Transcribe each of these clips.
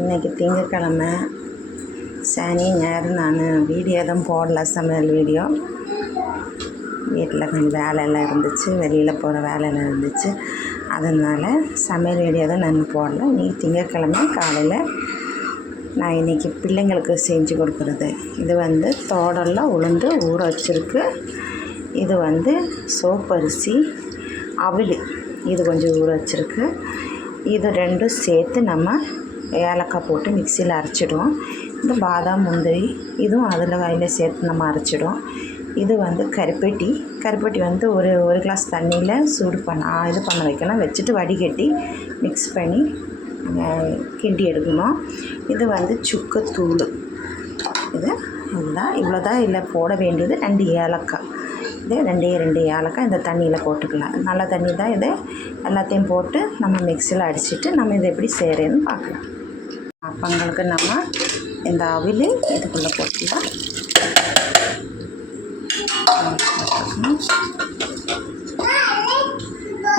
இன்றைக்கி திங்கட்கிழமை சனி ஞாயிறு நான் வீடியோ எதுவும் போடல, சமையல் வீடியோ. வீட்டில் கொஞ்சம் வேலையெல்லாம் இருந்துச்சு, வெளியில் போகிற வேலையெல்லாம் இருந்துச்சு. அதனால் சமையல் வீடியோ தான் நான் போடல. இன்றைக்கி திங்கட்கிழமை காலையில் நான் இன்றைக்கி பிள்ளைங்களுக்கு செஞ்சு கொடுக்குறது. இது தோடெல்லாம் உளுந்து ஊற வச்சுருக்கு. இது சோப்பரிசி, அவிழ் இது கொஞ்சம் ஊற வச்சுருக்கு. இது ரெண்டும் சேர்த்து நம்ம ஏலக்காய் போட்டு மிக்சியில் அரைச்சிடுவோம். இந்த பாதாம், முந்திரி இதுவும் அதில் சேர்த்து நம்ம அரைச்சிடுவோம். இது கருப்பட்டி ஒரு கிளாஸ் தண்ணியில் இது பண்ண வைக்கலாம். வச்சுட்டு வடிகட்டி மிக்ஸ் பண்ணி கிண்டி எடுக்கணும். இது சுக்குத்தூள். இவ்வளோதான் இல்லை போட வேண்டியது. 2 ஏலக்காய். ரெண்டு ஏலக்காய் இந்த தண்ணியில் போட்டுக்கலாம். நல்ல தண்ணி தான். இது எல்லாத்தையும் போட்டு நம்ம மிக்சியில் அடிச்சுட்டு நம்ம இதை எப்படி செய்கிறேன்னு பார்க்கலாம். அப்பங்களுக்கு நம்ம இந்த அவிழ் இதுக்குள்ளே போட்டுக்கலாம்.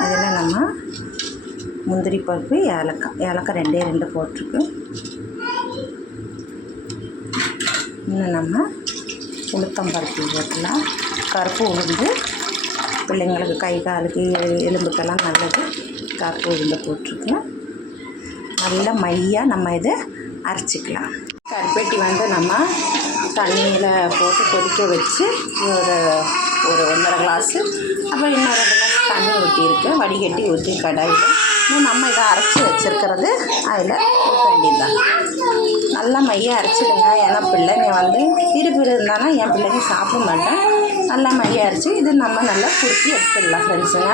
அதில் நம்ம முந்திரி பருப்பு, ஏலக்காய் 2 போட்டிருக்கு. இன்னும் நம்ம உளுத்தம் பருப்பு போட்டுக்கலாம். கருப்பு உளுந்து பிள்ளைங்களுக்கு கை காலுக்கு எலும்புக்கெல்லாம் நல்லது. கருப்பு உளுந்து போட்டிருக்கு. நல்லா மையாக நம்ம இதை அரைச்சிக்கலாம். கருப்பட்டி நம்ம தண்ணியில் போட்டு கொதிக்க வச்சு ஒரு 1.5 கிளாஸு, அப்புறம் இன்னும் 2 கிளாஸ் தண்ணி ஊற்றிருக்கு. வடிகட்டி ஊற்றி கடாயில் நம்ம இதை அரைச்சி வச்சுருக்கிறது அதில் ஊற்ற வேண்டியதுதான். நல்லா மையாக அரைச்சிடுங்க. ஏன்னா பிள்ளைங்க பிறு இருந்தானா என் பிள்ளைங்க சாப்பிட மாட்டேன். நல்லா மையாக அரைச்சி இது நம்ம நல்லா குறுக்கி எடுத்துடலாம் ஃப்ரெண்ட்ஸுங்க.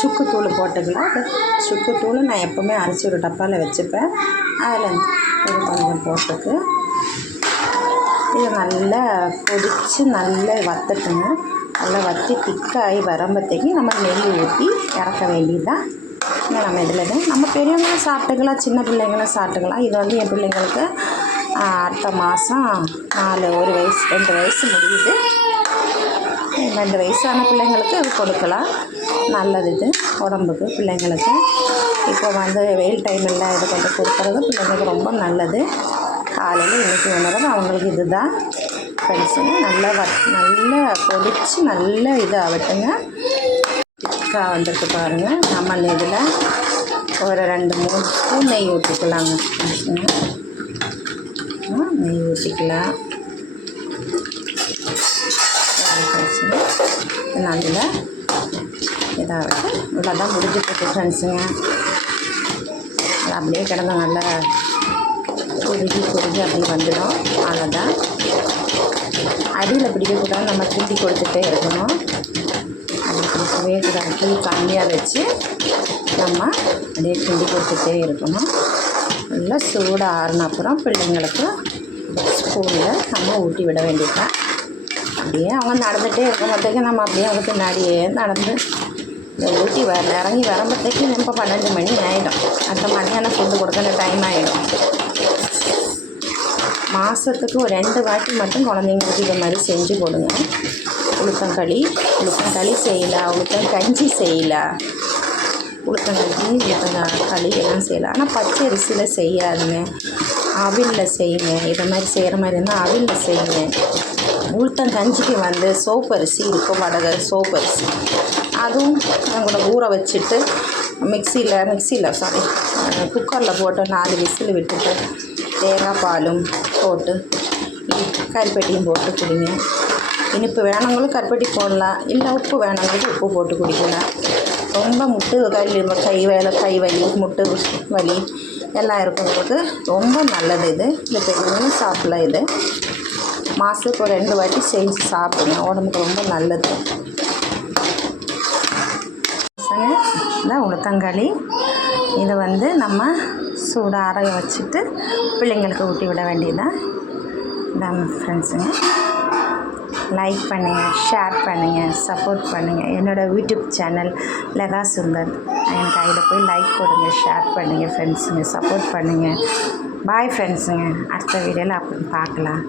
சுக்குத்தூள் போட்டுக்கலாம். சுக்குத்தூள் நான் எப்போவுமே அரைச்சி ஒரு டப்பாவில் வச்சுப்பேன். அதில் கொஞ்சம் போட்டுக்கு இது நல்லா கொதித்து நல்லா வத்தட்டுங்க. நல்லா வற்றி திக்காகி வரம்பத்தைக்கு நம்ம நெய் ஊற்றி இறக்க வேண்டியதுதான். நம்ம இதில் நம்ம பெரியவங்களும் சாப்பிட்டுக்கலாம், சின்ன பிள்ளைங்களும் சாப்பிட்டுக்கலாம். இது என் பிள்ளைங்களுக்கு அடுத்த மாதம் 1 வயசு 2 வயசு முடியுது. 2 வயசான பிள்ளைங்களுக்கு இது கொடுக்கலாம். நல்லது. இது உடம்புக்கு பிள்ளைங்களுக்கு இப்போ வெயில் டைமில் இது கொஞ்சம் கொடுக்குறது பிள்ளைங்களுக்கு ரொம்ப நல்லது. காலையில் இன்றைக்கி உணவு அவங்களுக்கு இது தான் ஃப்ரெண்ட்ஸுங்க. நல்லா கொதித்து நல்லா இது ஆகட்டுங்க. திக்காக வந்துட்டு பாருங்கள். நம்ம இதில் ஒரு 2-3 ஸ்பூன் நெய் ஊற்றிக்கலாங்க ஃப்ரெண்ட்ஸுங்க. நெய் ஊற்றிக்கலாம். நல்லா இதாகட்டு. இவ்வளோதான் முடிஞ்சுட்டு ஃப்ரெண்ட்ஸுங்க. அது அப்படியே கிடந்தா நல்லா குறுகி அப்படி வந்துடும். அவ்வளோதான். அடியில் பிடிக்கக்கூடாது. நம்ம கிண்டி கொடுத்துட்டே இருக்கணும். அப்படி பிடிக்கவே கூடாது. தீ கம்மியாக வச்சு நம்ம அப்படியே கிண்டி கொடுத்துட்டே இருக்கணும். நல்லா சூடு ஆறின அப்புறம் பிள்ளைங்களுக்கு ஸ்பூனில் நம்ம ஊட்டி விட வேண்டியதுதான். அப்படியே அவங்க நடந்துகிட்டே இருக்கும்போதேக்கு நம்ம அப்படியே அவங்க பின்னாடியே நடந்து ஊட்டி இறங்கி வரம்பத்தைக்கு நம்ம 12 மணி ஆகிடும். அடுத்த மணியான ஃபுட்டு கொடுக்குற டைம் ஆகிடும். மாதத்துக்கு ஒரு 2 வாட்டி மட்டும் குழந்தைங்களுக்கு இது மாதிரி செஞ்சு கொடுங்க. உளுத்தங்களி செய்யலாம், உளுத்தங்கஞ்சி செய்யலாம். களி எல்லாம் செய்யலாம். ஆனால் பச்சை அரிசியில் செய்யாதுங்க. அவிழில் செய்யுங்க. இதை மாதிரி செய்கிற மாதிரி இருந்தால் அவிழில் செய்யுங்க. உளுத்தங்கஞ்சிக்கு சோப்பரிசி இருக்கும், வடகை சோப்பரிசி. அதுவும் கூட ஊற வச்சுட்டு குக்கரில் போட்டு 4 விசில் விட்டுட்டு தேங்காய் பாலும் போட்டு கருப்பட்டியும் போட்டு குடிங்க. இனிப்பு வேணுங்களும் கருப்பட்டி போடலாம், இல்லை உப்பு வேணுங்களுக்கு உப்பு போட்டு குடிக்கலாம். ரொம்ப கை வலி முட்டு வலி எல்லாம் இருக்கிறவங்களுக்கு ரொம்ப நல்லது. இது பெரியவங்களும் சாப்பிடலாம். இது மாதத்துக்கு ஒரு 2 வாட்டி செஞ்சு சாப்பிடுங்க. உடம்புக்கு ரொம்ப நல்லது. இதான் உளுத்தங்களி. இது நம்ம சூடாக ஆற வச்சுட்டு பிள்ளைங்களுக்கு ஊட்டி விட வேண்டியதான். இதான் ஃப்ரெண்ட்ஸுங்க. லைக் பண்ணுங்கள், ஷேர் பண்ணுங்கள், சப்போர்ட் பண்ணுங்கள். என்னோடய யூடியூப் சேனல் லதா சுந்தர். எனக்கு அதில் போய் லைக் கொடுங்க, ஷேர் பண்ணுங்கள் ஃப்ரெண்ட்ஸுங்க, சப்போர்ட் பண்ணுங்கள். பாய் ஃப்ரெண்ட்ஸுங்க. அடுத்த வீடியோவில் அப்படி பார்க்கலாம்.